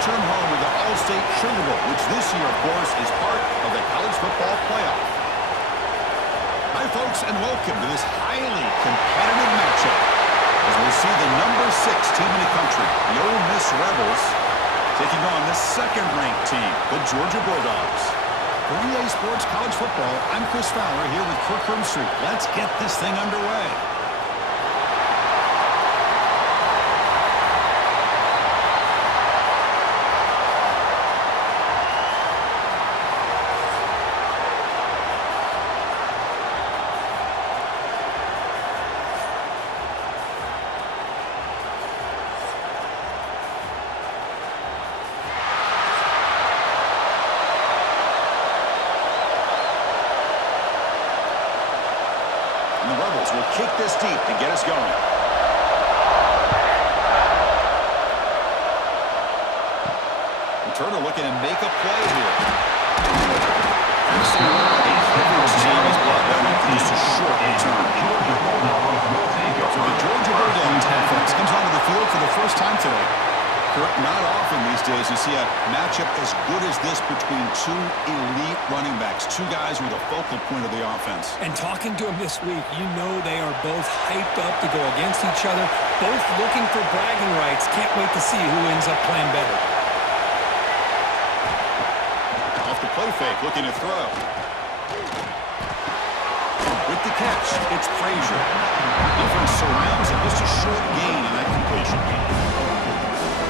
return home with the All-State Sugar Bowl, which this year, of course, is part of the college football playoff. Hi, folks, and welcome to this highly competitive matchup as we'll see the number 6 team in the country, the Ole Miss Rebels, taking on the second-ranked team, the Georgia Bulldogs. For EA Sports College Football, I'm Chris Fowler here with Kirk Street. Let's get this thing underway. The Rebels will kick this deep to get us going. Returner looking to make a play here. The coverage team is brought down after just a short return. So the Georgia Bulldogs offense comes onto the field for the first time today. Not often these days you see a matchup as good as this between two elite running backs, two guys with a focal point of the offense. And talking to them this week, you know they are both hyped up to go against each other, both looking for bragging rights. Can't wait to see who ends up playing better. Off the play fake, looking to throw. With the catch, it's Frazier. Defense surrounds him, just a short gain on that completion.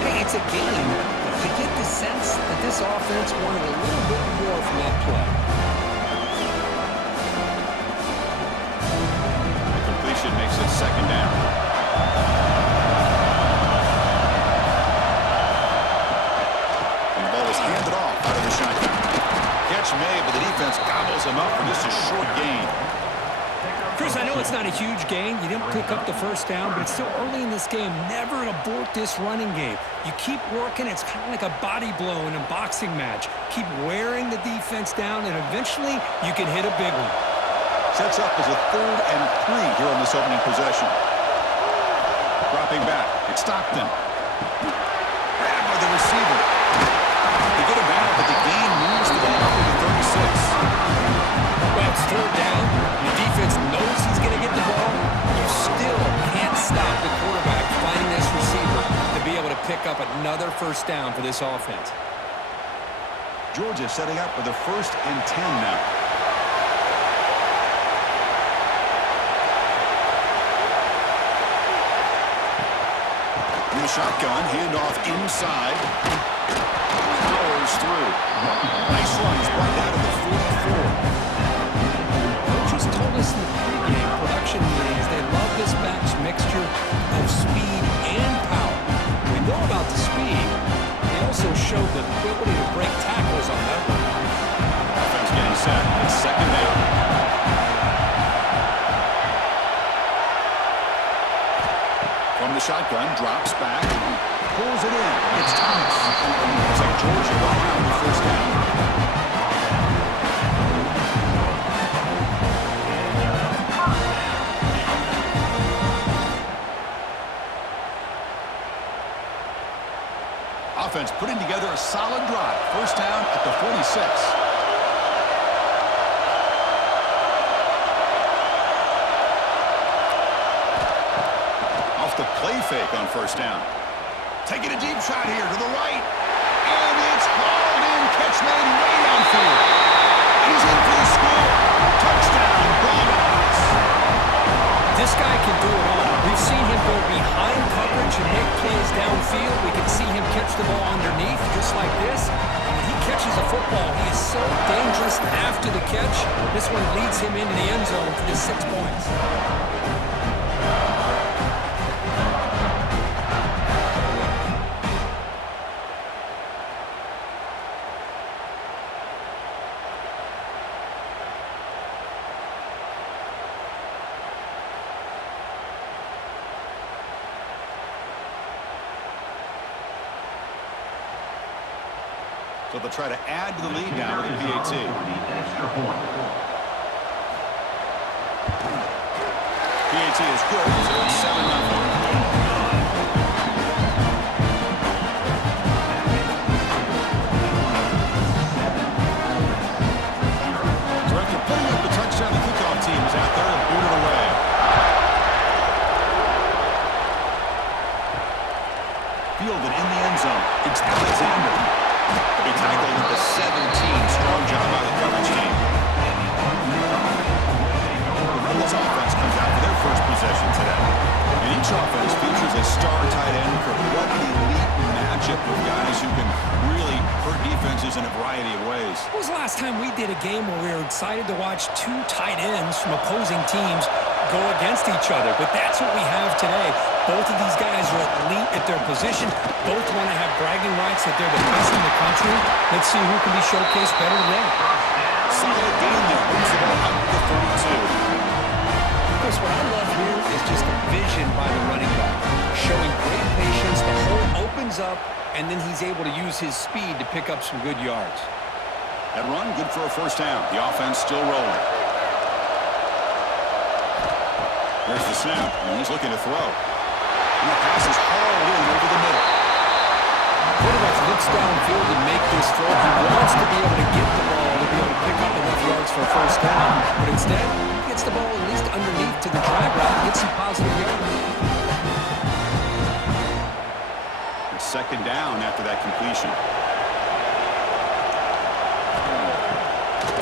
Hey, it's a game, but I get the sense that this offense wanted a little bit more from that play. The completion makes it second down. And the ball is handed off out of the shotgun. Catch made, but the defense gobbles him up for just a short gain. Chris, I know it's not a huge gain. You didn't pick up the first down, but it's still early in this game. Never abort this running game. You keep working. It's kind of like a body blow in a boxing match. Keep wearing the defense down, and eventually you can hit a big one. Sets up as a 3rd and 3 here on this opening possession. Dropping back. It's Stockton. Grabbed by the receiver. They get him out, but the gain moves to the number 36. Well, it's 3rd down. The defense knows he's going to get the ball. You still can't stop the quarterback finding this receiver to be able to pick up another first down for this offense. Georgia setting up for the 1st and 10 now. In the shotgun, handoff inside. Powers through. Nice run. He's brought down to the 44. Coaches told us in the pregame production meetings they love this back's mixture of speed and power. We know about the speed. They also showed the ability to break tackles on that one. Offense getting set. It's second down. From the shotgun, drops back, pulls it in. It's Thomas. Looks like Georgia will have the first down. Offense putting together a solid drive. First down at the 46. Off the play fake on first down. Taking a deep shot here to the right. And it's hauled in. Catch made way downfield. He's in for the score. Touchdown, Bulldogs. This guy can do it all. We've seen him go behind coverage and make plays downfield. We can see him catch the ball underneath, just like this. And when he catches a football, he is so dangerous after the catch. This one leads him into the end zone for just 6 points. So they'll try to add to the lead now with the PAT. PAT is good, so it's 7-0. fielded in the end zone. It's Alexander. He tackled at the 17. Strong job by the coverage team. The Rebels offense comes out for their first possession today. And each offense features a star tight end for what an elite matchup with guys who can really hurt defenses in a variety of ways. When was the last time we did a game where we were excited to watch two tight ends from opposing teams go against each other? But that's what we have today. Both of these guys are elite at their position. Both want to have bragging rights that they're the best in the country. Let's see who can be showcased better today. Solid game there. Moves the ball out to the 32. Chris, what I love here is just the vision by the running back. Showing great patience. The hole opens up, and then he's able to use his speed to pick up some good yards. That run, good for a first down. The offense still rolling. There's the snap, and he's looking to throw. And the pass is hauled in over the middle. Quarterback looks downfield and make this throw. He wants to be able to get the ball to be able to pick up enough yards for a first down. But instead, he gets the ball at least underneath to the drag route and gets some positive yards. It's second down after that completion.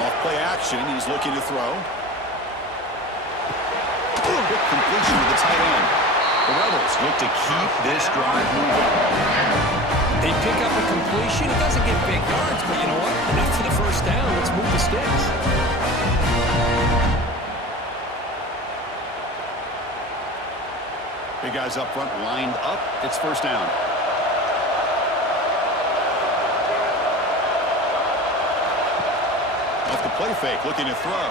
Off play action, he's looking to throw. Quick completion to the tight end. The Rebels look to keep this drive moving. They pick up a completion. It doesn't get big yards, but you know what? Enough for the first down. Let's move the sticks. Big guys up front lined up. It's first down. Off the play fake, looking to throw.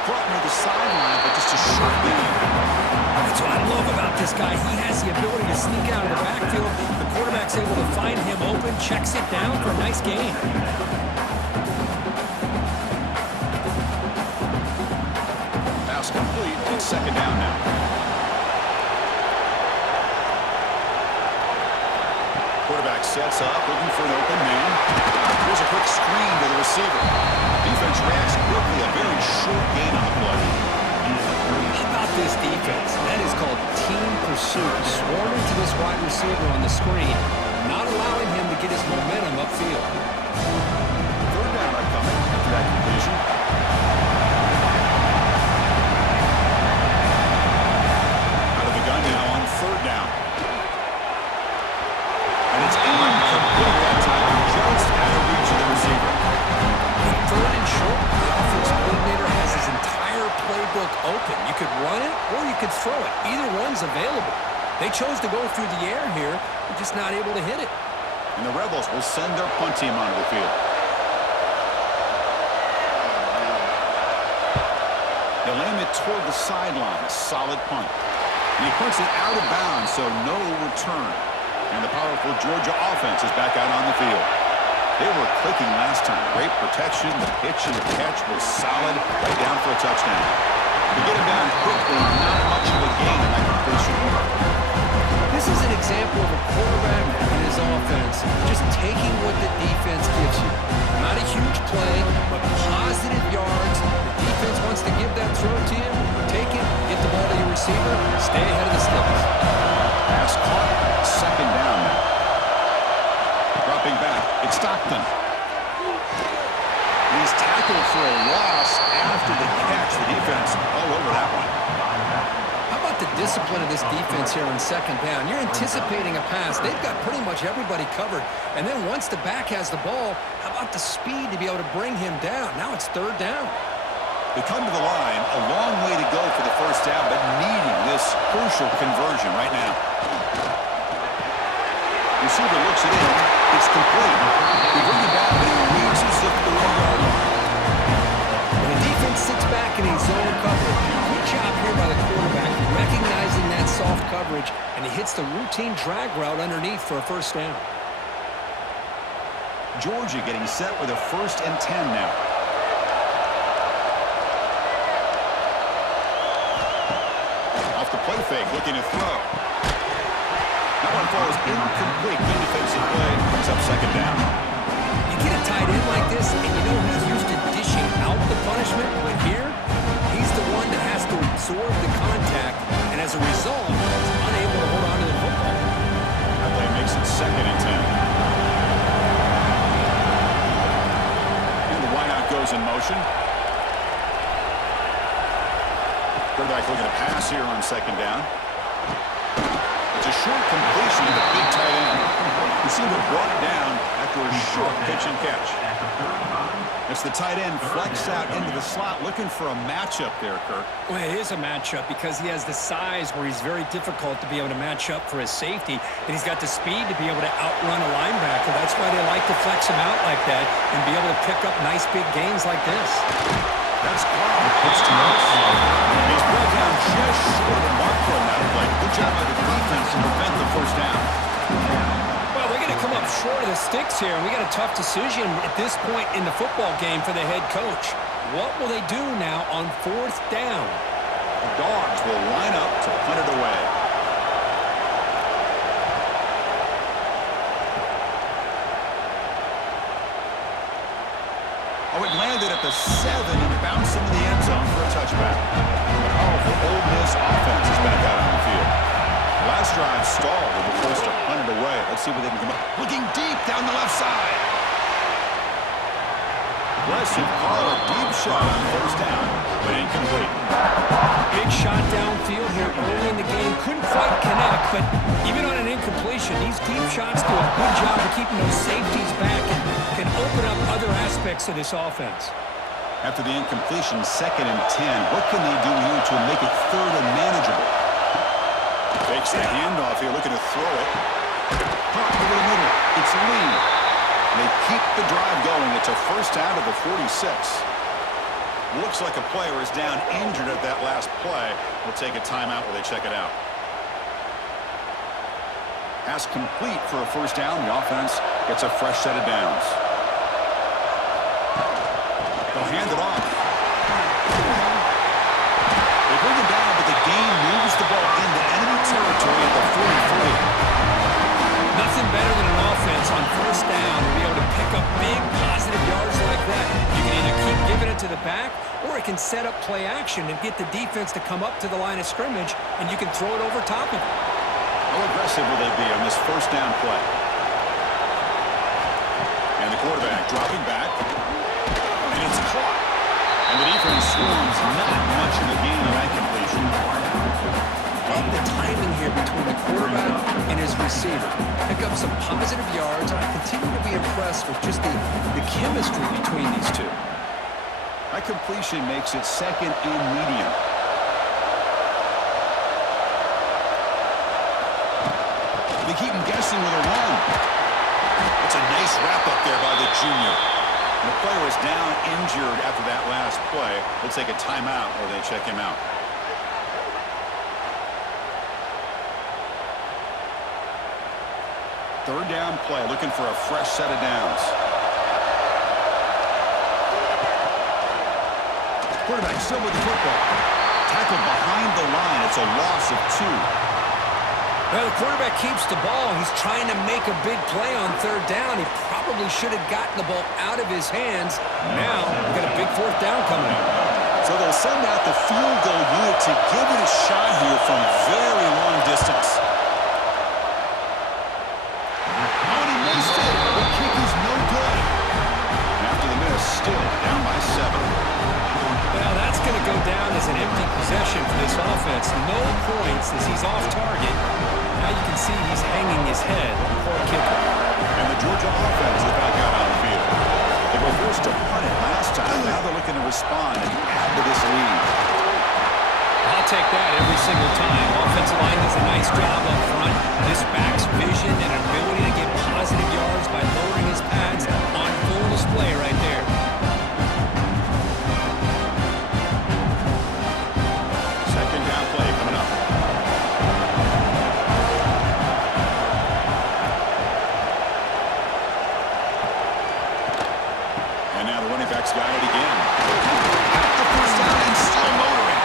Caught near the sideline, but just a short gain. That's what I love about this guy. He has the ability to sneak out of the backfield. The quarterback's able to find him open, checks it down for a nice gain. Pass complete. It's second down now. Quarterback sets up, looking for an open man. Here's a quick screen to the receiver. Defense reacts quickly. A very short gain on the play. How about this defense? That is called team pursuit. Swarming to this wide receiver on the screen, not allowing him to get his momentum upfield. Third down upcoming after that completion. Out of the gun now on third down. And it's incomplete that time. Just out of reach of the receiver. Third and short, the offensive coordinator has his entire playbook open. You could run it or you could throw it. Either one's available. They chose to go through the air here. They're just not able to hit it. And the Rebels will send their punt team onto the field. They'll aim it toward the sideline. A solid punt. And he punts it out of bounds, so no return. And the powerful Georgia offense is back out on the field. They were clicking last time. Great protection. The pitch and the catch was solid. Right down for a touchdown. To get him down quickly, not much of a gain in that completion. This is an example of a quarterback and his offense just taking what the defense gives you. Not a huge play, but positive yards. The defense wants to give that throw to you. Take it, get the ball to your receiver, stay ahead of the sticks. Pass caught. Second down now. Dropping back. It's Stockton. He's tackled for a loss after the catch. The defense all over that one. How about the discipline of this defense here on second down? You're anticipating a pass. They've got pretty much everybody covered. And then once the back has the ball, how about the speed to be able to bring him down? Now it's third down. They come to the line, a long way to go for the first down, but needing this crucial conversion right now. Receiver looks it in. It's complete. They bring it back, but it leaves him at the 1-yard line. When the defense sits back in a zone coverage, good job here by the quarterback, recognizing that soft coverage, and he hits the routine drag route underneath for a first down. Georgia getting set with a 1st and 10 now. Off the play fake, looking to throw. That one falls incomplete. Good defensive play. Brings up second down. You get a tight end like this, and you know he's used to dishing out the punishment, but here, he's the one that has to absorb the contact, and as a result, is unable to hold on Quarterback looking to pass here on second down. It's a short completion to the big tight end. Receiver brought down after a short pitch and catch. It's the tight end flex out into the slot, looking for a matchup there, Kirk. Well, it is a matchup because he has the size where he's very difficult to be able to match up for his safety, and he's got the speed to be able to outrun a linebacker. That's why they like to flex him out like that and be able to pick up nice big gains like this. That's caught. It's too much. He's brought down just short of the mark for that play. Good job by the defense to prevent the first down. Well, they're going to come up short of the sticks here, and we got a tough decision at this point in the football game for the head coach. What will they do now on fourth down? The Dogs will line up to punt it away. Oh, it landed at the 7 and bounced into the end zone for a touchback. The powerful Ole Miss offense is back out on the field. Last drive stalled with the force to punt it away. Let's see what they can come up. Looking deep down the left side. Aggressive call, a deep shot on first down, but incomplete. Big shot downfield here early in the game. Couldn't quite connect, but even on an incompletion, these deep shots do a good job of keeping those safeties back and can open up other aspects of this offense. After the incompletion, 2nd and 10. What can they do here to make it 3rd and manageable? Takes the handoff here, looking to throw it. Caught over the middle. It's Lee. They keep the drive going. It's a first down to the 46. Looks like a player is down injured at that last play. We'll take a timeout while they check it out. Pass complete for a first down. The offense gets a fresh set of downs. They'll hand it off. They bring him down, but the game moves the ball into enemy territory at the 43. Nothing better than an offense on first down to be able to pick up big positive yards like that. You can either keep giving it to the back, or it can set up play action and get the defense to come up to the line of scrimmage, and you can throw it over top of it. How aggressive will they be on this first down play? And the quarterback dropping back. And it's caught. And the defense swarms not much in the gain on that completion. Love the timing here between the quarterback and his receiver. Pick up some positive yards, and I continue to be impressed with just the chemistry between these two. That completion makes it 2nd and medium. They keep him guessing with a run. It's a nice wrap-up there by the junior. And the player is down injured after that last play. We'll take a timeout or they check him out. Third down play, looking for a fresh set of downs. Quarterback still with the football. Tackled behind the line. It's a loss of 2. Well, the quarterback keeps the ball. He's trying to make a big play on third down. He probably should have gotten the ball out of his hands. Now, we've got a big fourth down coming up. So they'll send out the field goal unit to give it a shot here from very long distance. Oh, and he missed it. The kick is no good. And after the miss, still down by 7. Well, that's going to go down as an empty possession for this offense. No points as he's off target. Now you can see he's hanging his head. Poor kicker. And the Georgia offense is back out on the field. They were forced to punt it last time. Now they're looking to respond and add to this lead. I'll take that every single time. Offensive line does a nice job up front. This back's vision and ability to get positive yards by lowering his pads on full display right there. Second down play coming up. And now the running back's got it again. The first down and still motoring.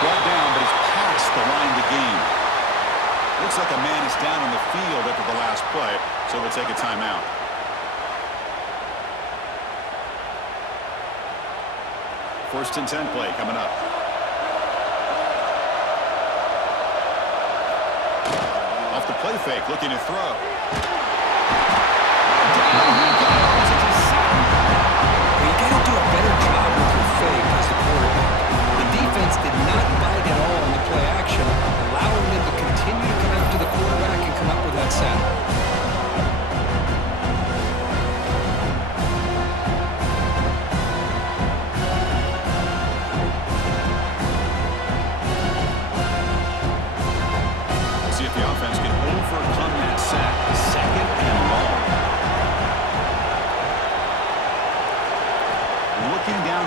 Brought down, but he's past the line to gain. Looks like a man is down on the field after the last play, so we'll take a timeout. First and 10 play coming up. Off the play fake, looking to throw. Down he goes. It's a sack. You got to do a better job with your fake as the quarterback. The defense did not buy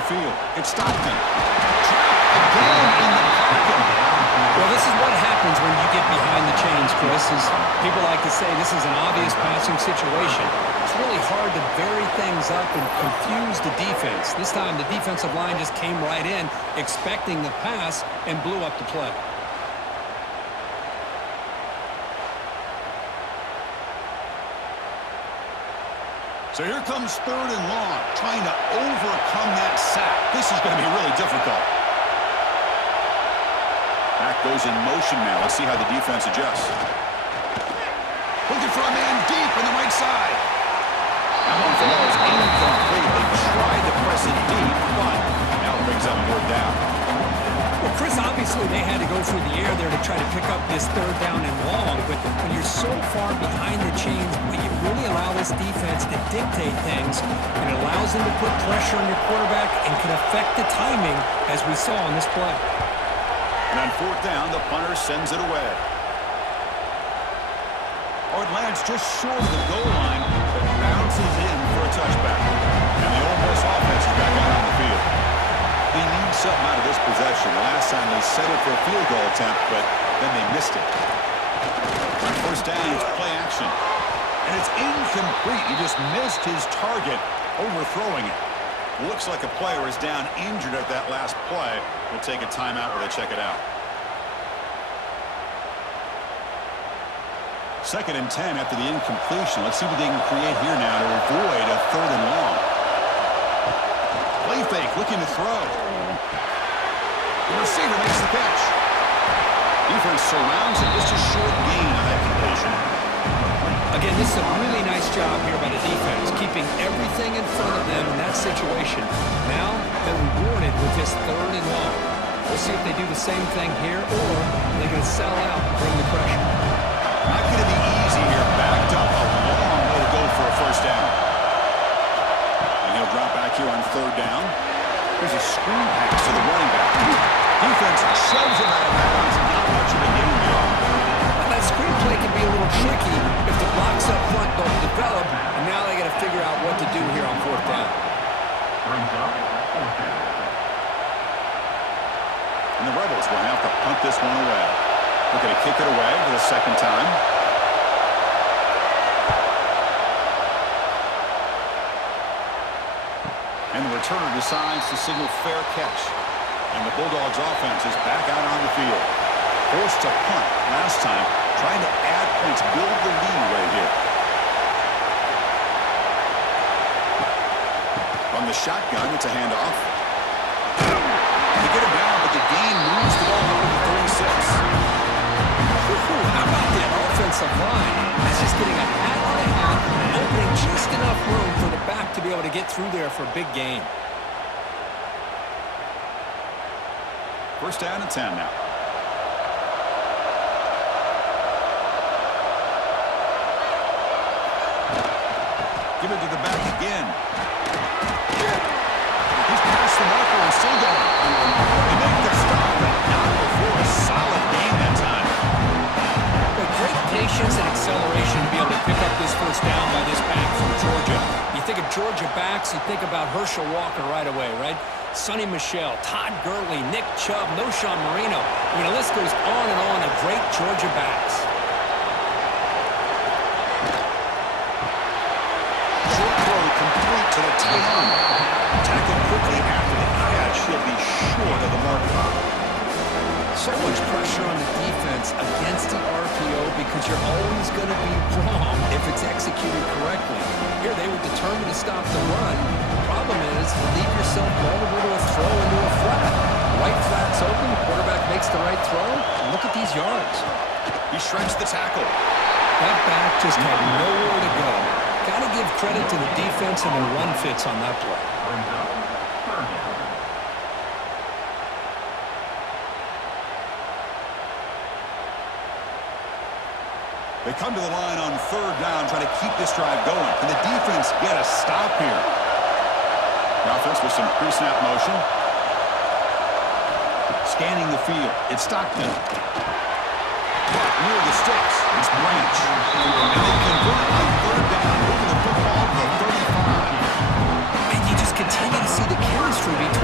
the field. It's Stockton. Trapped again in the pocket. Well, this is what happens when you get behind the chains, Chris. As people like to say, this is an obvious passing situation. It's really hard to vary things up and confuse the defense. This time, the defensive line just came right in, expecting the pass, and blew up the play. So here comes 3rd and long, trying to overcome that sack. This is going to be really difficult. Back goes in motion now. Let's see how the defense adjusts. Looking for a man deep on the right side. That one falls incomplete. They tried to press it deep, but now it brings up 4th down. Well, Chris, obviously they had to go through the air there to try to pick up this 3rd down and long, but when you're so far behind the chains, you really allow this defense to dictate things, and it allows them to put pressure on your quarterback and can affect the timing, as we saw on this play. And on 4th down, the punter sends it away. Or it lands just short of the goal line, but bounces in for a touchback. And the Ole Miss offense is back out on the field. They need something out of this possession. Last time they settled for a field goal attempt, but then they missed it. On 1st down, it's play action. And it's incomplete. He just missed his target, overthrowing it. Looks like a player is down injured at that last play. We'll take a timeout while they check it out. 2nd and 10 after the incompletion. Let's see what they can create here now to avoid a 3rd and long. Play fake, looking to throw. The receiver makes the catch. Defense surrounds it. Just a short gain on that completion. Again, this is a really nice job here by the defense, keeping everything in front of them in that situation. Now they're rewarded with this 3rd and long. We'll see if they do the same thing here, or they're going to sell out and bring the pressure. Not going to be easy here. Backed up a long way to go for a 1st down. And he'll drop back here on 3rd down. There's a screen pass to the running back. Defense shoves him out of bounds. Not much of a gain there. Well, that screen play can be a little tricky if the blocks up front don't develop, and now they got to figure out what to do here on 4th down. And the Rebels will have to punt this one away. They're going to kick it away for the 2nd time. And the returner decides to signal fair catch. And the Bulldogs offense is back out on the field. Forced to punt last time, trying to add points, build the lead right here. From the shotgun, it's a handoff. They get him down, but the gain moves the ball over to 36. How about that offensive line? That's just getting a hat on a hat, opening just enough room for the back to be able to get through there for a big gain. 1st down and 10 now. Give it to the back again. He's past the marker and still going. They make the stop, but not before a solid gain that time. But great patience and acceleration to be able to pick up this 1st down by this back from Georgia. You think of Georgia backs, you think about Herschel Walker right away, right? Sonny Michel, Todd Gurley, Nick Chubb, Noshawn Marino. I mean, the list goes on and on of great Georgia backs. Short throw complete to the tight end. Tackled quickly after the catch. He'll be short of the mark. So much pressure on the defense against the RPO because you're always going to be wrong if it's executed correctly. Here they were determined to stop the run. The problem is you leave yourself vulnerable to a throw into a flat. Right flat's open, the quarterback makes the right throw, and look at these yards. He shreds the tackle. That back just had nowhere to go. Got to give credit to the defense and the run fits on that play. They come to the line on 3rd down, trying to keep this drive going. Can the defense get a stop here? The offense with some pre-snap motion. Scanning the field. It's Stockton. Near the sticks. It's Branch. And they convert on 3rd down, moving the football to the 35. And you just continue to see the chemistry between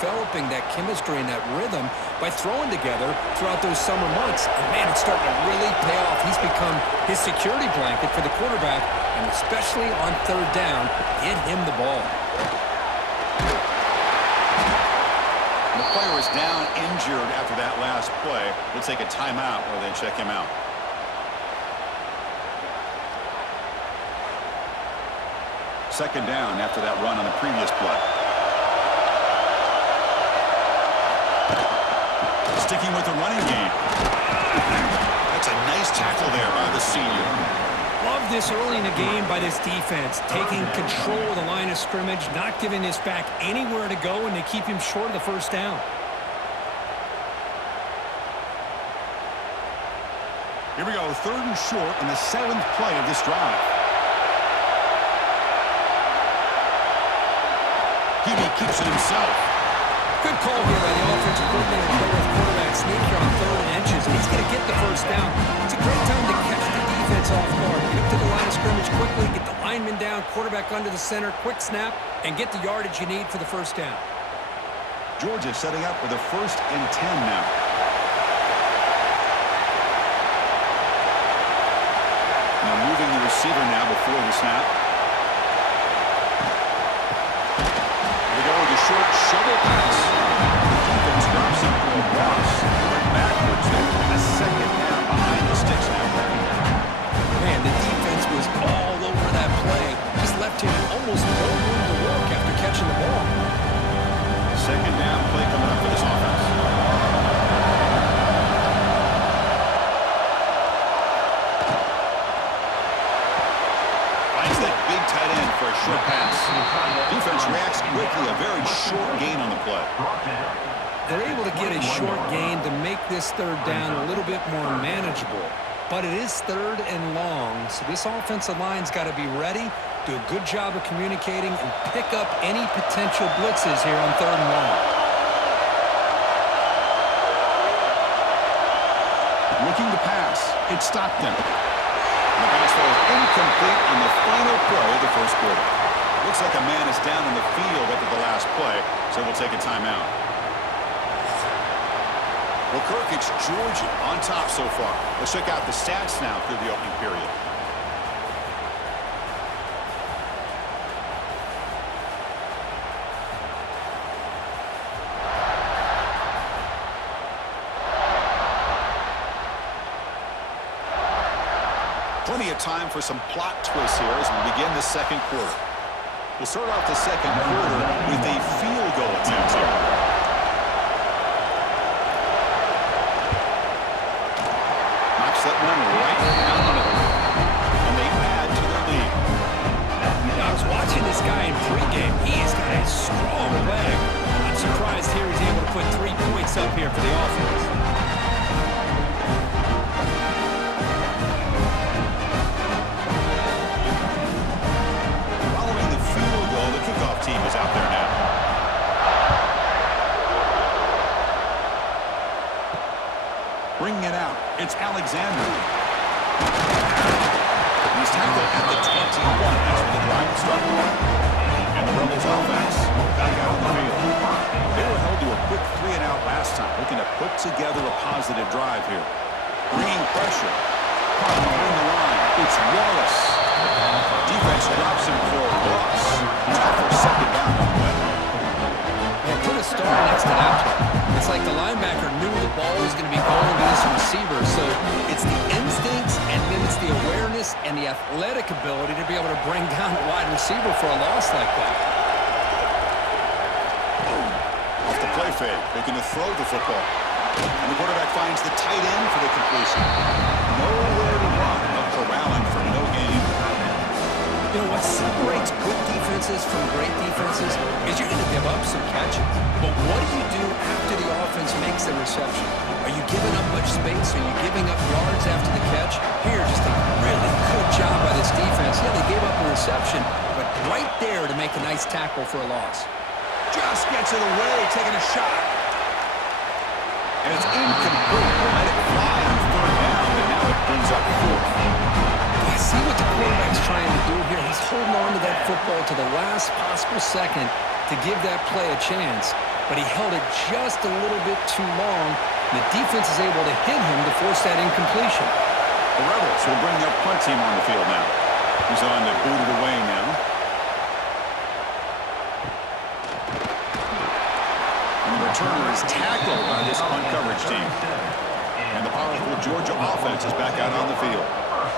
developing that chemistry and that rhythm by throwing together throughout those summer months. And, man, it's starting to really pay off. He's become his security blanket for the quarterback, and especially on third down, get him the ball. The player is down injured after that last play. We'll take a timeout while they check him out. Second down after that run on the previous play. Sticking with the running game. That's a nice tackle there by the senior. Love this early in the game by this defense, taking control of the line of scrimmage, not giving this back anywhere to go, and they keep him short of the first down. Here we go, third and short in the 7th play of this drive. Hebe keeps it himself. Good call here by the offensive coordinator to go with quarterback sneak here on 3rd and inches, and he's going to get the first down. It's a great time to catch the defense off guard. Get up to the line of scrimmage quickly, get the lineman down, quarterback under the center, quick snap, and get the yardage you need for the first down. Georgia setting up with a 1st and 10 now. Now moving the receiver now before the snap. Short shovel pass. Defense drops him for a loss. Went backwards there. A second down behind the sticks now. Man, the defense was all over that play. Just left him almost no room to work after catching the ball. Second down play coming up for this offense. Finds that big tight end for a short pass. Defense reacts quickly, a very short gain on the play. They're able to get a short gain to make this third down a little bit more manageable. But it is 3rd and long, so this offensive line's got to be ready, do a good job of communicating, and pick up any potential blitzes here on 3rd and long. Looking to pass. It's Stockton. The pass falls incomplete on the final play of the first quarter. Looks like a man is down in the field after the last play, so we'll take a timeout. Well, Kirk, it's Georgia on top so far. Let's check out the stats now through the opening period. Plenty of time for some plot twists here as we begin the second quarter. We'll start off the second quarter with a field goal attempt here. Knocks that one right down the middle. And they add to their lead. I was watching this guy in pregame. He has got a strong leg. I'm surprised here he's able to put 3 points up here for the offense. Team is out there now. Bringing it out, it's Alexander. He's tackled at the 21. That's where the drive started. And the Rebels offense back out on the field. They were held to a quick 3-and-out last time, looking to put together a positive drive here. Bringing pressure. Behind the line, it's Wallace. Defense drops him for a loss. Tougher second down on the way. And put a star next to that play. It's like the linebacker knew the ball was going to be going to this receiver. So it's the instincts, and then it's the awareness and the athletic ability to be able to bring down a wide receiver for a loss like that. Off the play fake, looking to throw the football. And the quarterback finds the tight end for the completion. Nowhere to run, no corralling for no gain. You know, what separates good defenses from great defenses is you're going to give up some catches. But what do you do after the offense makes the reception? Are you giving up much space? Are you giving up yards after the catch? Here, just a really good job by this defense. Yeah, they gave up a reception, but right there to make a nice tackle for a loss. Just gets it away, taking a shot. And it's incomplete. Let it fly on 3rd down, and now it brings up 4th. I see what the quarterback's trying to do here. He's holding on to that football to the last possible second to give that play a chance. but he held it just a little bit too long. And the defense is able to hit him to force that incompletion. The Rebels will bring their punt team on the field now. He's on to boot it away now. And the returner is tackled by this punt coverage team. And the powerful Georgia offense is back out on the field.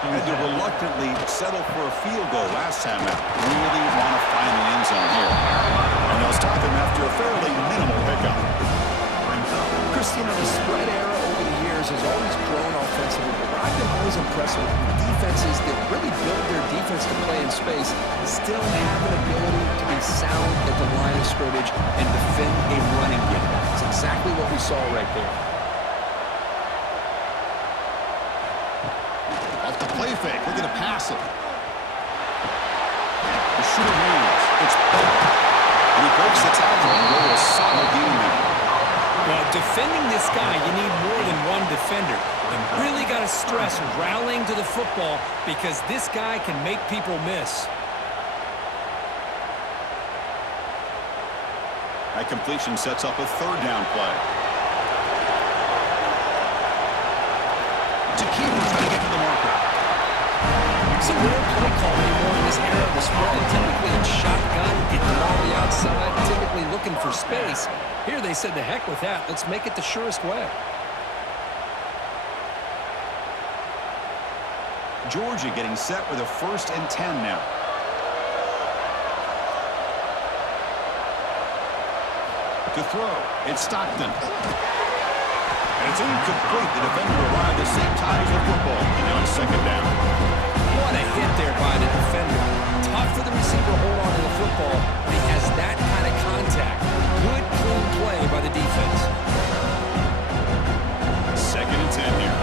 Had to reluctantly settle for a field goal last time out. Really want to find the end zone here. And they'll stop him after a fairly minimal pickup. Christian, the spread era over the years has always grown offensively, but I've been always impressed with defenses that really build their defense to play in space, still have an ability to be sound at the line of scrimmage and defend a running game. It's exactly what we saw right there. Off the play fake, looking to pass it. The shooter moves. It's better. And he breaks the tackle and roll a solid game now. Well, defending this guy, you need more than one defender. You really got to stress rallying to the football because this guy can make people miss. That completion sets up a third down play. It's a keeper trying to get to the marker. It's a rare play call anymore in this era of the spread. Typically it's shotgun, get the ball on the outside, typically looking for space. Here they said, the heck with that. Let's make it the surest way. Georgia getting set with a 1st and 10 now. To throw, it's Stockton. And it's incomplete. The defender arrived at the same time as the football. And now it's 2nd down. What a hit there by the defender. Tough for the receiver to hold on to the football when he has that kind of contact. Good, clean play by the defense. 2nd and 10 here.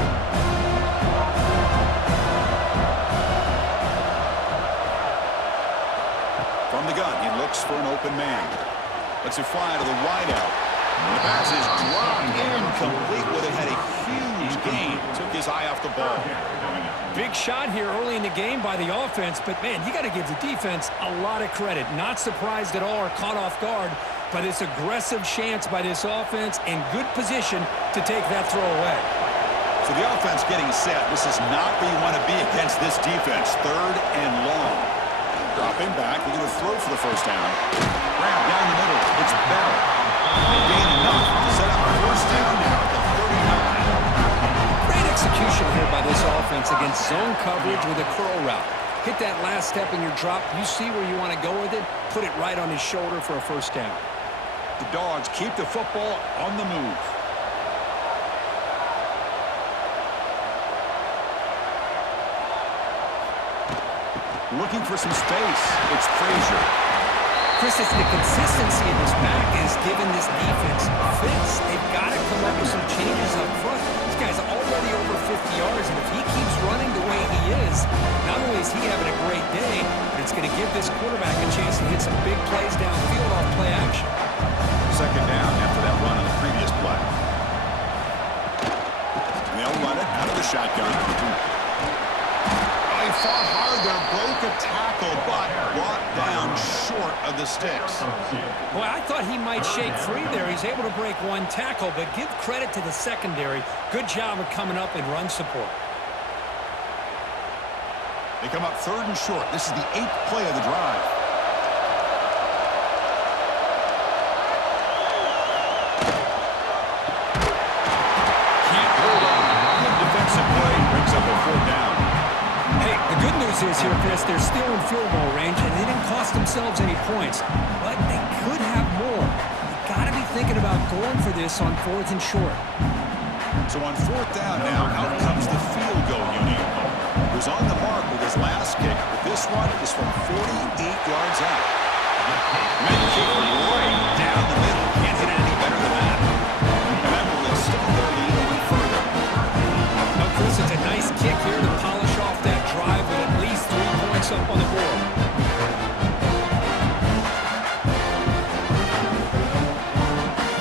From the gun, he looks for an open man. Lets it fly to the wideout. The pass is dropped incomplete, where they had a huge gain. Took his eye off the ball. Big shot here early in the game by the offense, but man, you got to give the defense a lot of credit. Not surprised at all or caught off guard by this aggressive chance by this offense in good position to take that throw away. So the offense getting set. This is not where you want to be against this defense. 3rd and long. Dropping back, they're going to throw for the 1st down. Grab down the middle. It's Bell. They gain enough to set up a 1st down now at the 39. Great execution here by this offense against zone coverage with a curl route. Hit that last step in your drop. You see where you want to go with it. Put it right on his shoulder for a 1st down. The Dogs keep the football on the move. Looking for some space. It's Frazier. Chris, it's the consistency in his back is giving this defense fits. They've got to come up with some changes up front. This guy's already over 50 yards, and if he keeps running the way he is, not only is he having a great day, but it's going to give this quarterback a chance to hit some big plays downfield off play action. 2nd down after that run on the previous play. They'll run it out of the shotgun. He fought hard there, broke a tackle, but brought down short of the sticks. Boy, I thought he might shake free there. He's able to break one tackle, but give credit to the secondary. Good job of coming up in run support. They come up 3rd and short. This is the 8th play of the drive. Can't hold on. Good defensive play. Brings up a 4th down. Hey, the good news is here, Chris, they're still in field goal range, and they didn't cost themselves any points, but they could have more. You got to be thinking about going for this on 4th and short. So on 4th down now, out comes the field goal unit. He was on the mark with his last kick, but this one is from 48 yards out. Mid kick right down the middle. Can't hit it any better than that. And that will extend their lead even further. Now, Chris, it's a nice kick here to polish off that drive with at least 3 points up on the board.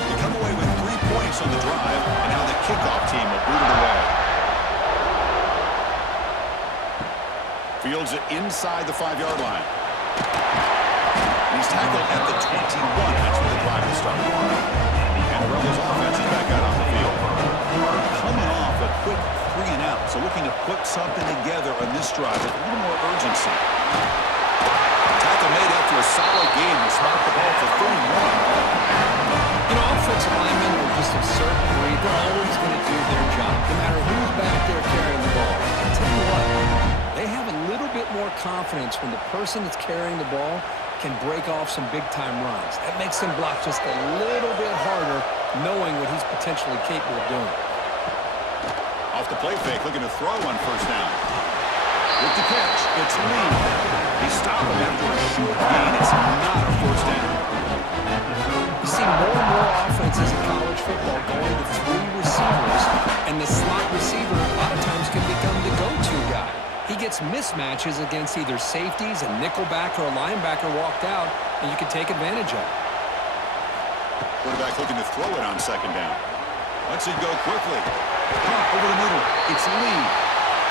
They come away with 3 points on the drive, and now the kickoff team will boot it away. Fields it inside the 5-yard line. He's tackled at the 21. That's where the drive will start. And the Rebels offense is back out on the field. They're coming off a quick 3 and out, so looking to put something together on this drive with a little more urgency. Tackle made after a solid game. They sparked the ball for 31. You know, offensive linemen are just a certain breed. They're always going to do their job, no matter who's back there carrying the ball. I'll tell you what, they have a little bit more confidence when the person that's carrying the ball can break off some big-time runs. That makes them block just a little bit harder, knowing what he's potentially capable of doing. Off the play fake, looking to throw on first down. With the catch, it's Lee. He stopped him after a short gain. It's not a first down. You see more and more offenses in college football going to 3 receivers, and the slot receiver a lot of times can become the go-to guy. He gets mismatches against either safeties, a nickelback, or a linebacker walked out, and you can take advantage of it. Quarterback looking to throw it on second down. Lets it go quickly. Pump over the middle. It's Lee.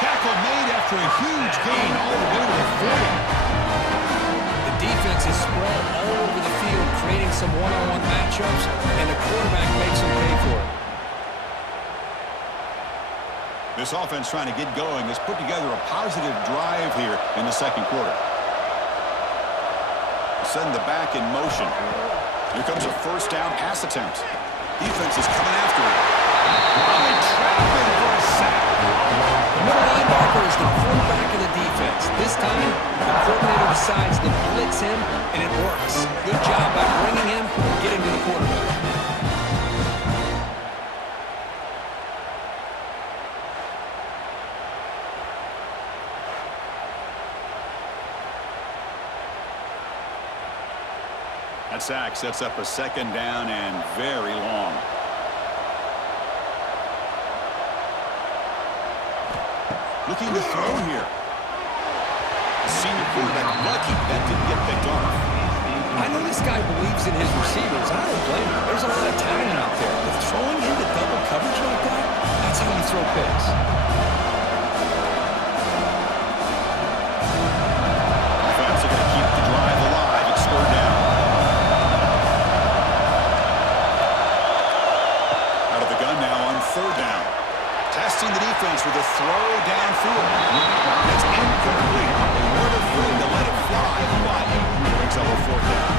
Tackle made after a huge gain all the way to the 40. The defense is spread all over the field, creating some one-on-one matchups, and the quarterback makes them pay for it. This offense trying to get going has put together a positive drive here in the second quarter. Send the back in motion. Here comes a first down pass attempt. Defense is coming after him. Oh, they trap him for a sack. The middle linebacker is the quarterback of the defense. This time, the coordinator decides to blitz him, and it works. Good job by bringing him and getting to the quarterback. That sack sets up a second down and very long. Looking to throw here. The senior quarterback lucky that didn't get picked off. I know this guy believes in his receivers. I don't blame him. There's a lot of talent out there. But throwing into double coverage like that, that's how you throw picks. Offense are going to keep the drive alive. It's third down. Out of the gun now on third down. Testing the defense with a throw downfield. That's incomplete. Word of food to let it fly, but brings up a fourth down.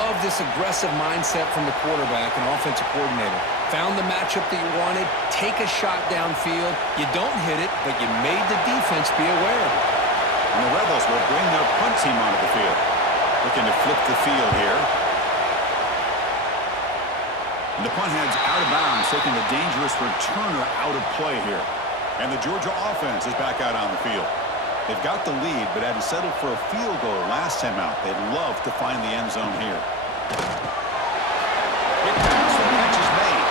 Love this aggressive mindset from the quarterback and offensive coordinator. Found the matchup that you wanted, take a shot downfield. You don't hit it, but you made the defense be aware of it. And the Rebels will bring their punt team onto the field. Looking to flip the field here. And the punt heads out of bounds, taking the dangerous returner out of play here. And the Georgia offense is back out on the field. They've got the lead, but had to settle for a field goal last time out. They'd love to find the end zone here. Quick pass, the catch is made.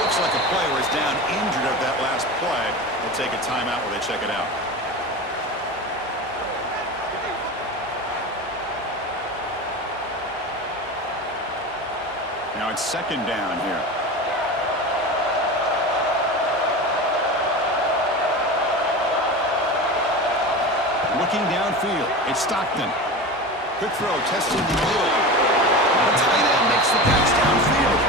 Looks like a player is down injured at that last play. They'll take a timeout where they check it out. Now it's second down here. Looking downfield. It's Stockton. Quick throw, testing the middle. The tight end makes the catch downfield.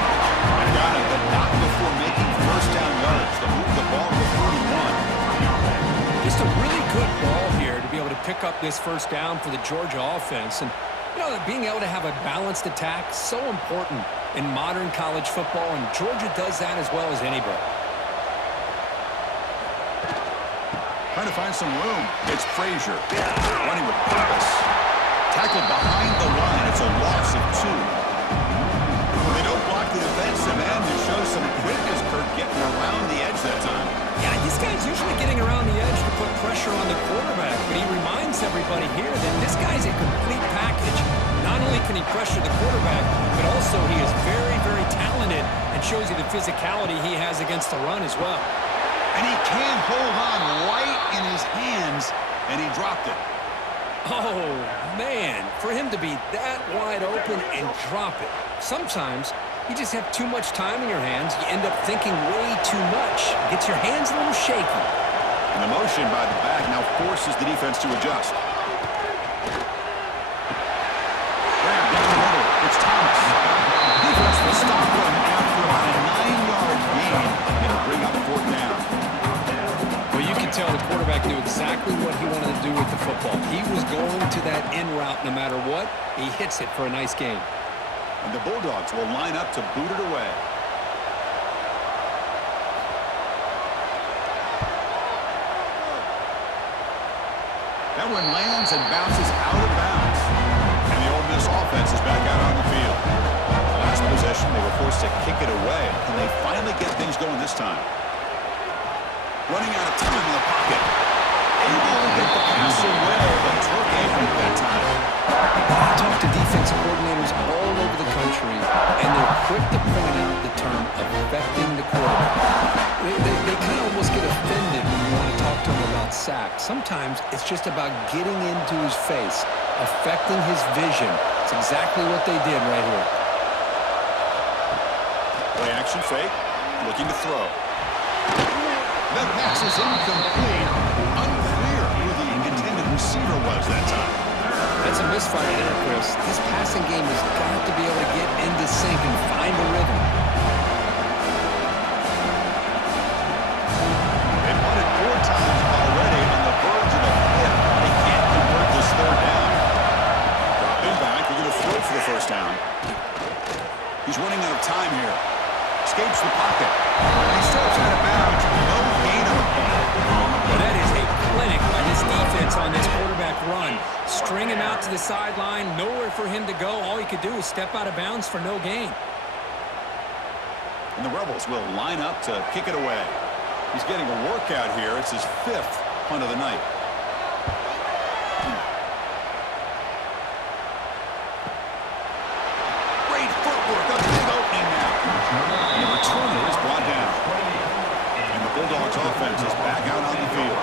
And got it, but not before making first down yards. They move the ball to 41. Just a really good ball here to be able to pick up this first down for the Georgia offense. And, you know, being able to have a balanced attack is so important in modern college football, and Georgia does that as well as anybody. Trying to find some room. It's Frazier. Running with purpose. Tackled behind the line. It's a loss of 2. Well, they don't block the defensive end to show some quickness, Kurt, getting around the edge that time. Yeah, this guy's usually getting around the edge to put pressure on the quarterback, but he reminds everybody here that this guy's a complete package. Not only can he pressure the quarterback, but also he is very, very talented and shows you the physicality he has against the run as well. And he can hold on right in his hands, and he dropped it. Oh, man, for him to be that wide open and drop it. Sometimes you just have too much time in your hands. You end up thinking way too much. Gets your hands a little shaky. And the motion by the back now forces the defense to adjust. exactly what he wanted to do with the football. He was going to that in route no matter what. He hits it for a nice gain. And the Bulldogs will line up to boot it away. That one lands and bounces out of bounds. And the Ole Miss offense is back out on the field. Last possession, they were forced to kick it away. And they finally get things going this time. Running out of time in the pocket. Able to get the pass away, but took a hit that time. I talk to defensive coordinators all over the country, and they're quick to point out the term affecting the quarterback. They kind of almost get offended when you want to talk to them about sacks. Sometimes it's just about getting into his face, affecting his vision. It's exactly what they did right here. Play action fake, looking to throw. That pass is incomplete. Unclear who the intended receiver was that time. That's a misfire there, Chris. This passing game has got to be able to get into sync and find a rhythm. They've won it 4 times already on the verge of a fifth. They can't convert this third down. Dropping back, they're going to throw for the first down. He's running out of time here. Escapes the pocket. And he steps out of bounds. No gain on the play. Well, that is a clinic by this defense on this quarterback run. String him out to the sideline, nowhere for him to go. All he could do is step out of bounds for no gain. And the Rebels will line up to kick it away. He's getting a workout here. It's his 5th punt of the night. Great footwork. A big opening now. And the returner is brought down. And the Bulldogs offense is back out on the field.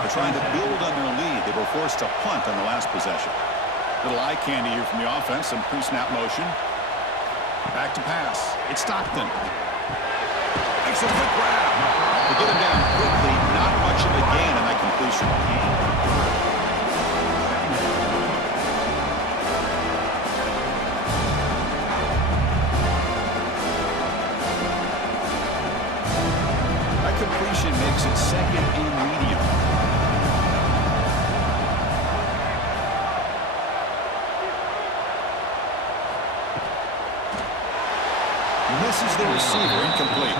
They're trying to build on their lead. They were forced to punt on the last possession. Little eye candy here from the offense. Some pre-snap motion. Back to pass. It's Stockton. Makes a quick grab. They get him down quickly. Not much of a gain on that completion. That completion makes it 2nd and medium. Misses the receiver, incomplete.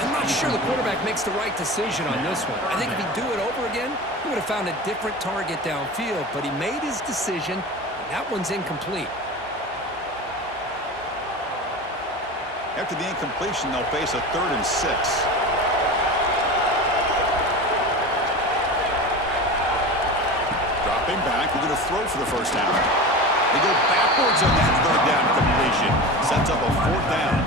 I'm not sure the quarterback makes the right decision on this one. I think if he'd do it over again, he would have found a different target downfield, but he made his decision, and that one's incomplete. After the incompletion, they'll face a 3rd and 6. Dropping back, we're going to throw for the first down. They go backwards on that 3rd down completion. Sets up a 4th down.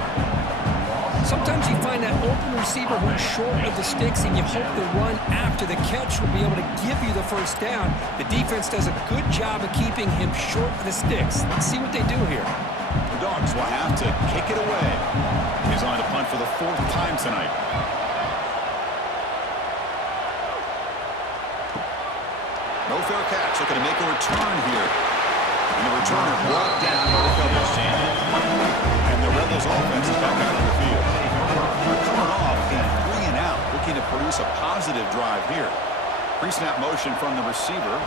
Sometimes you find that open receiver who's short of the sticks, and you hope the run after the catch will be able to give you the first down. The defense does a good job of keeping him short of the sticks. Let's see what they do here. The Dogs will have to kick it away. He's on to punt for the 4th time tonight. No fair catch. Looking to make a return here. And the returner brought down by the coverage team. And the Rebels offense is back out on the field. They're coming off a 3 and out, looking to produce a positive drive here. Pre-snap motion from the receiver.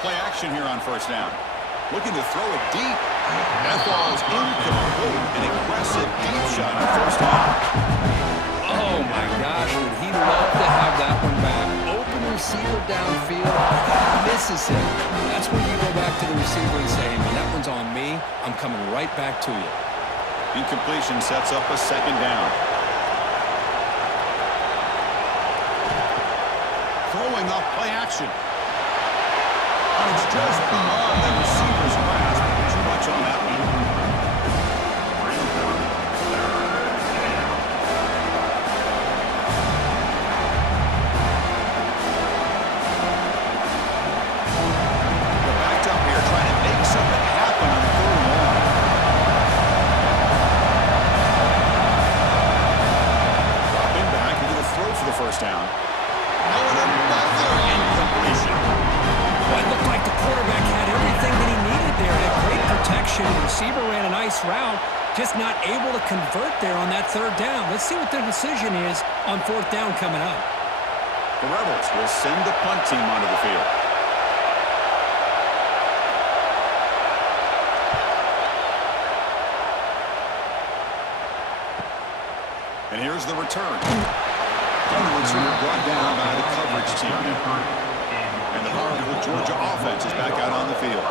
Play action here on first down. Looking to throw it deep. That ball is incomplete. An aggressive deep shot on first down. Oh, my gosh, would he love to have that one back. Open receiver downfield, misses him. That's when you go back to the receiver and say, hey, man, that one's on me. I'm coming right back to you. Incompletion sets up a 2nd down. Throwing off play action. And it's just beyond the receiver's grasp. Too much on that one. They're backed up here trying to make something happen on the 3rd and long. Dropping back, they're going to throw for the first down. Oh, and another incompletion. Well, it looked like the quarterback had everything that he needed there. Had great protection. The receiver ran a nice route, just not able to convert there on that 3rd down. Let's see what their decision is on 4th down coming up. The Rebels will send the punt team onto the field. And here's the return. Punts are brought down by the coverage team. And the powerful Georgia offense is back out on the field.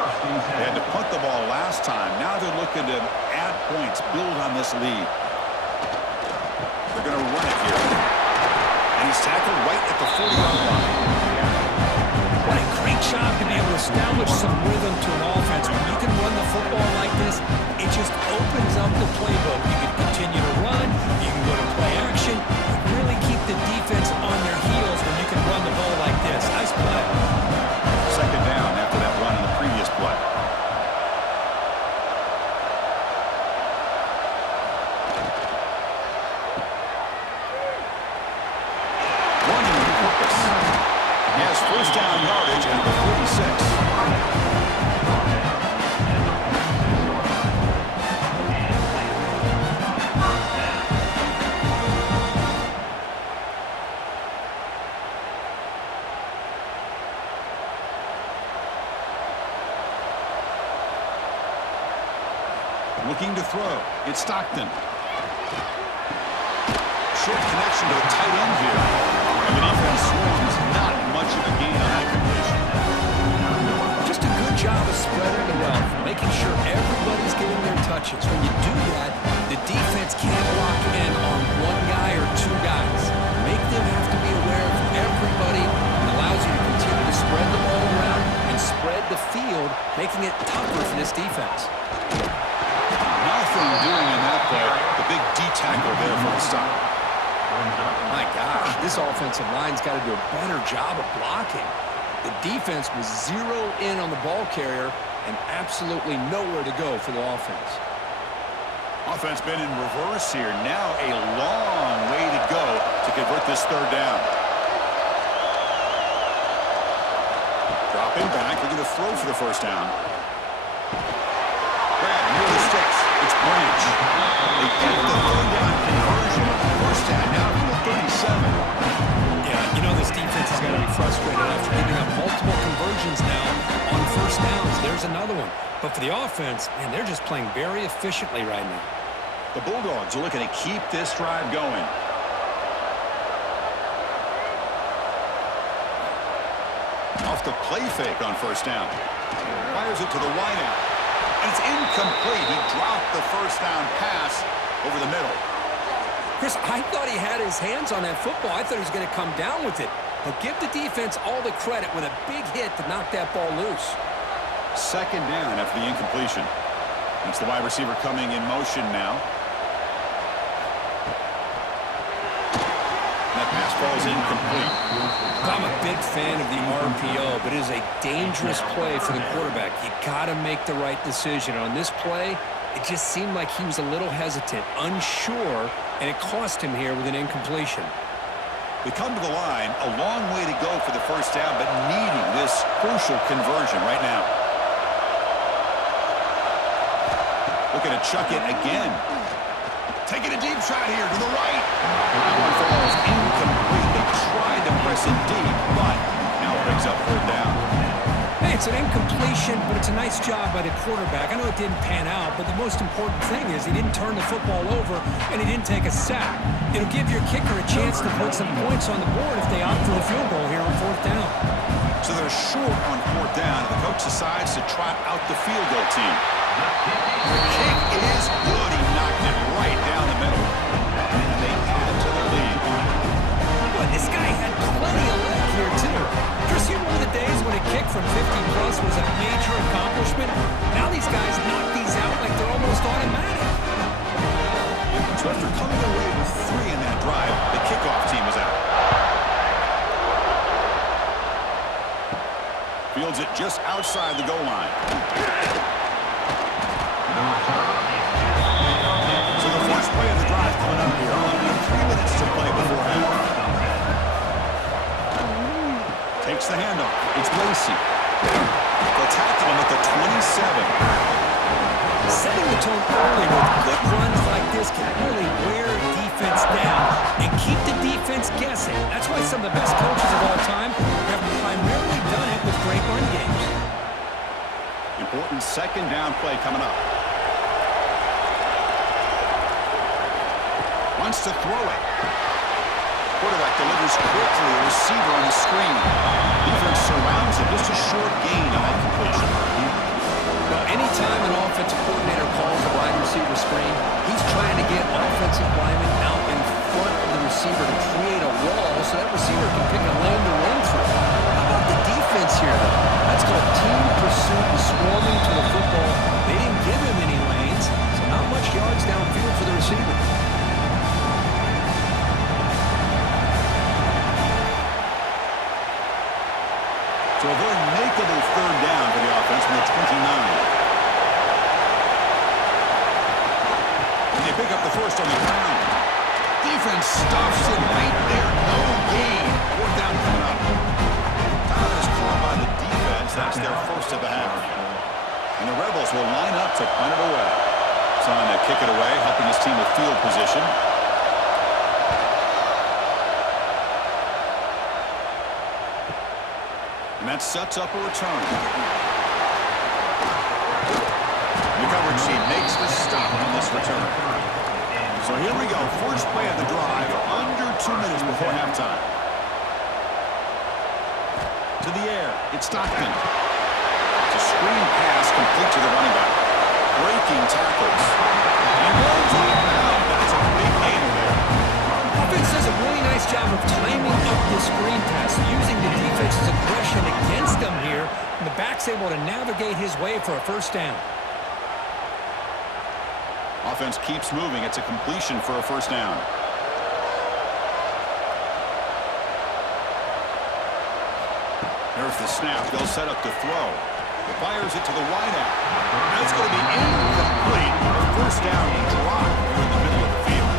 They had to punt the ball last time. Now they're looking to add points, build on this lead. They're going to run it here. And he's tackled right at the 40-yard line. What a great job to be able to establish some rhythm to an offense. When you can run the football like this, it just opens up the playbook. You can continue to run. You can go to play action. You really keep the defense on their heels when you can run the ball like this. Nice play. Second down after that run in the previous play. Running with purpose. He has first down yardage at the 46. Looking to throw. It's Stockton. Short connection to the tight end here. And the defense swarms. Not much of a gain on that completion. Just a good job of spreading the wealth, making sure everybody's getting their touches. When you do that, the defense can't lock in on one guy or two guys. Make them have to be aware of everybody. It allows you to continue to spread the ball around and spread the field, making it tougher for this defense. Nothing doing in that play. The big D tackle there for the stop. My gosh, this offensive line's got to do a better job of blocking. The defense was zeroed in on the ball carrier and absolutely nowhere to go for the offense. Offense been in reverse here. Now a long way to go to convert this third down. Dropping back, looking to throw for the first down. Brad near the sticks. It's Branch. They get the third down conversion. First down now from the 37. Yeah, you know this defense is going to be frustrated after giving up multiple conversions now on first downs. There's another one. But for the offense, man, they're just playing very efficiently right now. The Bulldogs are looking to keep this drive going. Off the play fake on first down. Fires it to the wideout. And it's incomplete. He dropped the first down pass over the middle. Chris, I thought he had his hands on that football. I thought he was going to come down with it. But give the defense all the credit with a big hit to knock that ball loose. Second down after the incompletion. It's the wide receiver coming in motion now. That pass ball is incomplete. I'm a big fan of the RPO, but it is a dangerous play for the quarterback. You got to make the right decision. On this play, it just seemed like he was a little hesitant, unsure, and it cost him here with an incompletion. We come to the line, a long way to go for the first down, but needing this crucial conversion right now. Looking to chuck it again. Taking a deep shot here to the right. That one falls incomplete. They tried to press it deep, but now it brings up third down. Hey, it's an incompletion, but it's a nice job by the quarterback. I know it didn't pan out, but the most important thing is he didn't turn the football over and he didn't take a sack. It'll give your kicker a chance to put some points on the board if they opt for the field goal here on fourth down. So they're short on fourth down, and the coach decides to trot out the field goal team. The kick is good. He knocked it right down the middle. And they add to the lead. Boy, this guy had plenty of leg here, too. Chris, you remember the days when a kick from 50-plus was a major accomplishment? Now these guys knock these out like they're almost automatic. So after coming away with 3 in that drive, the kickoff team is out. Fields it just outside the goal line. So the first play of the drive coming up here. Only 3 minutes to play before half. Takes the handoff. It's Lacey. They'll tackle him at the 27. Setting the tone early with good runs like this can really wear defense down and keep the defense defense guessing. That's why some of the best coaches of all time have primarily done it with great run games. Important second down play coming up. Wants to throw it. Quarterback delivers quickly. A receiver on the screen. Defense surrounds him. Just a short gain on that completion. Well, anytime an offensive coordinator calls a wide receiver screen, he's trying to get offensive linemen out in front of the receiver to create a wall so that receiver can pick a lane to run through. How about the defense here, though? That's called team pursuit and swarming to the football. They didn't give him any lanes, so not much yards downfield for the receiver. So a very makeable third down for the offense from the 29. And they pick up the first on the ground. Defense stops it right there. No gain. Fourth down coming up. Time is called by the defense. That's their first of the half. And the Rebels will line up to punt it away. Trying to kick it away, helping his team with field position. And that sets up a return. The coverage team makes the stop on this return. So here we go. First play of the drive, under 2 minutes before halftime. To the air. It's Stockton. It's a screen pass complete to the running back. Breaking tackles. And rolls on down. That's a big gainer there. Offense does a really nice job of timing up the screen pass, using the defense's aggression against them here, and the back's able to navigate his way for a first down. Offense keeps moving. It's a completion for a first down. There's the snap. They'll set up to throw. Fires it to the wideout. That's going to be incomplete. A first down drop here in the middle of the field.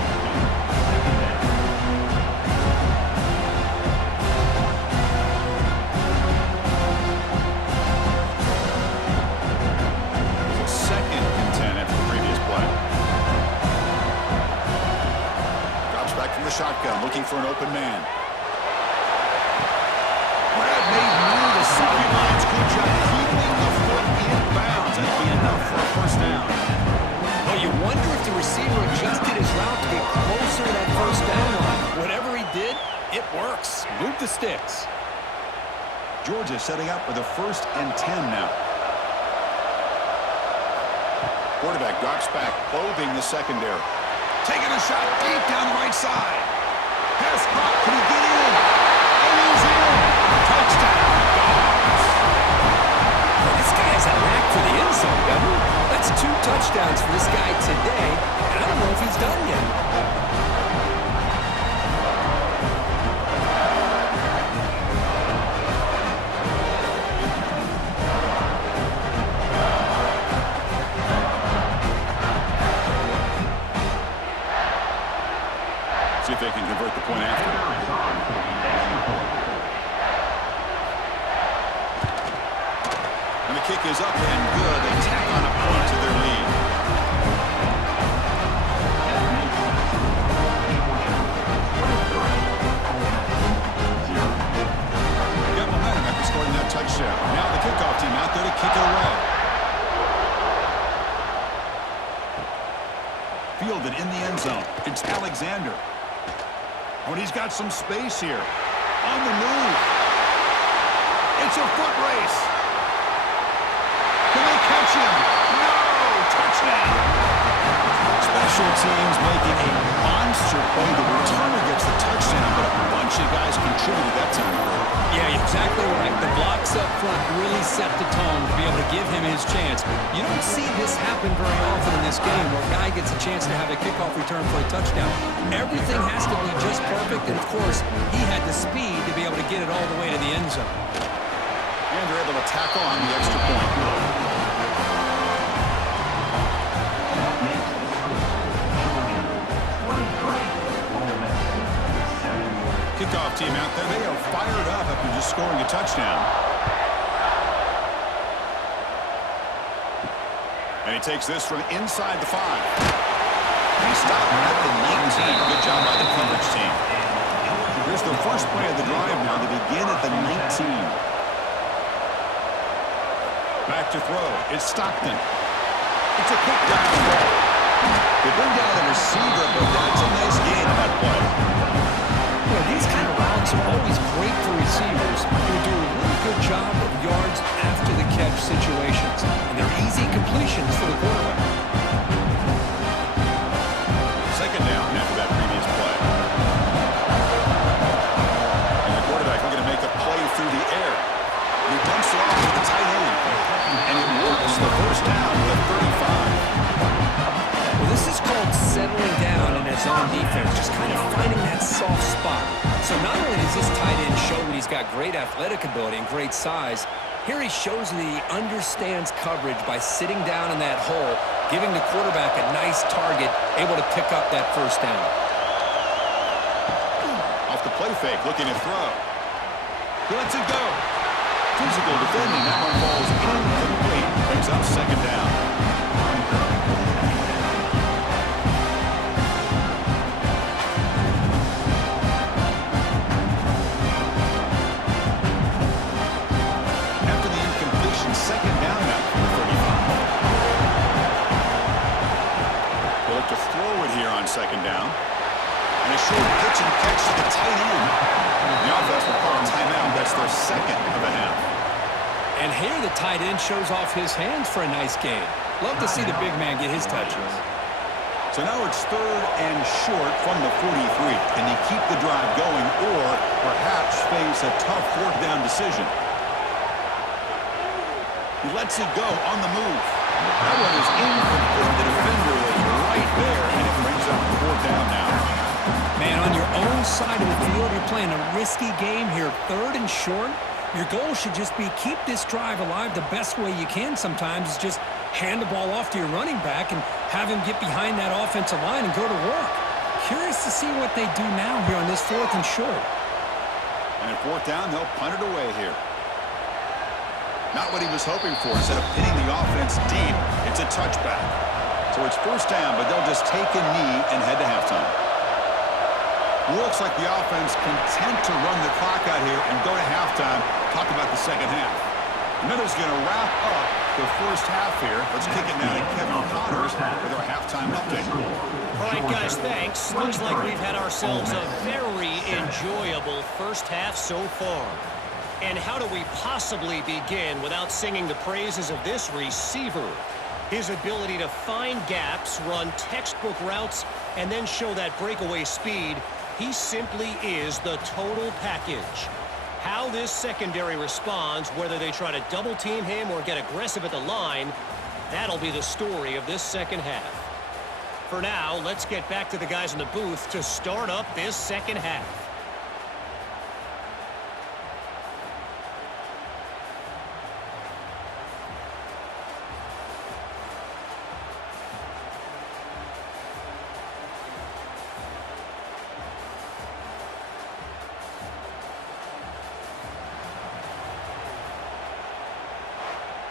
Second and 10 after the previous play. Drops back from the shotgun, looking for an open man. Brad made near the sidelines. Good job keeping the foot in bounds. That'll be enough for a first down. Well, you wonder if the receiver adjusted his route to get closer to that first down line. Whatever he did, it works. Move the sticks. Georgia setting up for the 1st and 10 now. Quarterback drops back, probing the secondary. Taking a shot deep down the right side. Pass caught. Can he get in? And he's in. Touchdown, Dogs. Well, this guy has a knack for the end zone, Governor. That's 2 touchdowns for this guy today, and I don't know if he's done yet. See if they can convert the point after. And the kick is up and good. They tack on a point to their lead. Got momentum after scoring that touchdown. Now the kickoff team out there to kick it away. Fielded in the end zone. It's Alexander. Oh, and he's got some space here. On the move. It's a foot race. Can they catch him? No! Touchdown! Special teams making a monster play. The returner gets the touchdown, but a bunch of guys contributed that time. Yeah, exactly right. The blocks up front really set the tone to be able to give him his chance. You don't see this happen very often in this game where a guy gets a chance to have a kickoff return for a touchdown. Everything has to be just perfect, and of course, he had the speed to be able to get it all the way to the end zone. And they're able to tack on the extra point. Kickoff team out there. They are fired up after just scoring a touchdown. And he takes this from inside the 5. He stopped at the 19. Good job by the coverage team. seam. Back to throw. It's Stockton. It's a quick down ball. They bring down the receiver, but that's a nice gain on that play. You know, these kind of routes are always great for receivers who do a really good job of yards after the catch situations. And they're easy completions for the quarterback. Second down after that previous play. And the quarterback looking to make a play through the air. He dumps it off to the tight end. And it works. The first down to the 35. Well, this is called settling down in his own defense, just kind of finding that soft spot. So not only does this tight end show that he's got great athletic ability and great size, here he shows that he understands coverage by sitting down in that hole, giving the quarterback a nice target, able to pick up that first down. Off the play fake, looking to throw. He lets it go. Physical defending. That one falls incomplete. Brings up second down. After the incompletion, second down now for the 35. They look to throw it here on second down. And a short pitch and catch to the tight end. The offense will call a timeout. That's their second of the half. And here the tight end shows off his hands for a nice gain. Love to see the big man get his touches. So now it's third and short from the 43. Can he keep the drive going or perhaps face a tough fourth down decision? He lets it go on the move. That one is incomplete. The defender was right there, and it brings up fourth down now. Man, on your own side of the field, you're playing a risky game here, third and short. Your goal should just be keep this drive alive the best way you can sometimes is just hand the ball off to your running back and have him get behind that offensive line and go to work. Curious to see what they do now here on this fourth and short. And at fourth down, they'll punt it away here. Not what he was hoping for. Instead of pinning the offense deep, it's a touchback. So it's first down, but they'll just take a knee and head to halftime. Looks like the offense content to run the clock out here and go to halftime. Talk about the second half. Another's going to wrap up the first half here. Let's kick it now to Kevin Connors with our halftime update. All right, guys, thanks. Looks like we've had ourselves a very enjoyable first half so far. And how do we possibly begin without singing the praises of this receiver? His ability to find gaps, run textbook routes, and then show that breakaway speed. He simply is the total package. How this secondary responds, whether they try to double-team him or get aggressive at the line, that'll be the story of this second half. For now, let's get back to the guys in the booth to start up this second half.